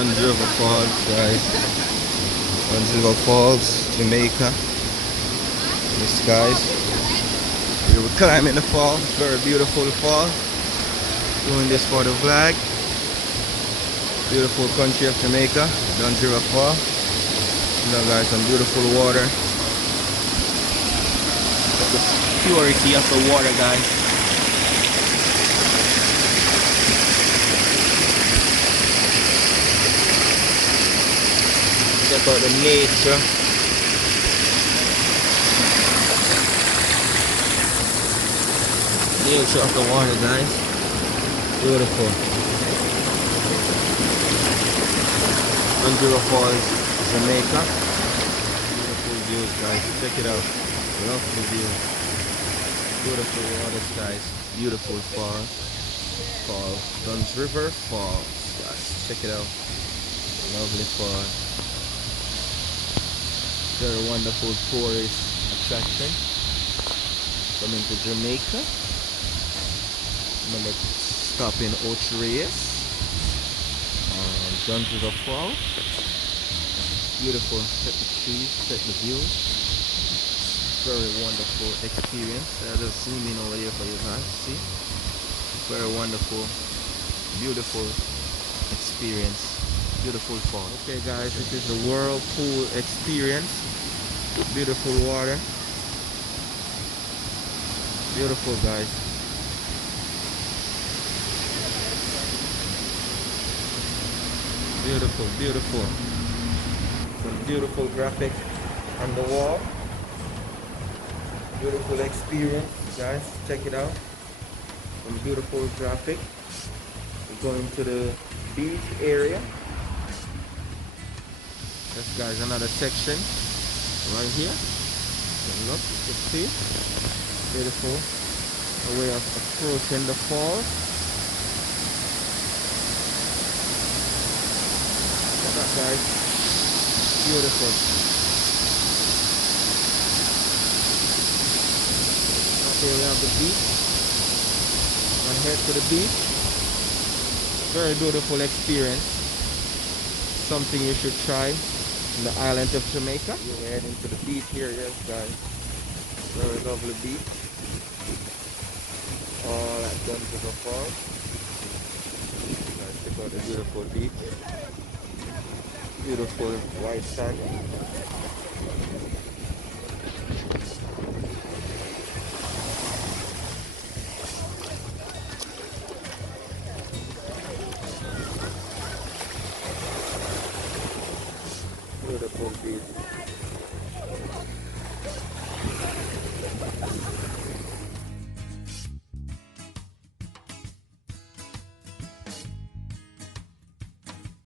Duns River Falls, guys. Duns River Falls, Jamaica. This, guys. We were climbing the fall. Very beautiful fall. Doing this for the flag. Beautiful country of Jamaica. Duns River Fall. You know, guys, some beautiful water. The purity of the water, guys. Check out the nature. Nature of the water, guys. Beautiful. Duns River Falls, Jamaica. Beautiful views, guys. Check it out. Lovely view. Beautiful water, guys. Beautiful fall. Duns River Falls, guys. Check it out. Lovely fall. Very wonderful tourist attraction. Coming to Jamaica. Remember to stop in Ocho Rios. Duns River Falls. Beautiful. Check the trees, check the view. Very wonderful experience. I'll just zoom in over here for you guys. See? Very wonderful, beautiful experience. Beautiful fall. Okay, guys, this is the whirlpool experience. Beautiful water. Beautiful, guys. Beautiful, beautiful. Some beautiful graphic on the wall. Beautiful experience, guys. Check it out. Some beautiful graphic. We're going to the beach area. This, guys, another section right here. Look, you can see. Beautiful. A way of approaching the falls. Look at that, guys. Beautiful. Up here we have the beach. Gonna head to the beach. Very beautiful experience. Something you should try in the island of Jamaica. We're heading to the beach here, yes, guys. Very lovely beach. All at Duns River Falls. Guys, check out the beautiful beach. Beautiful white sand. Beautiful beach.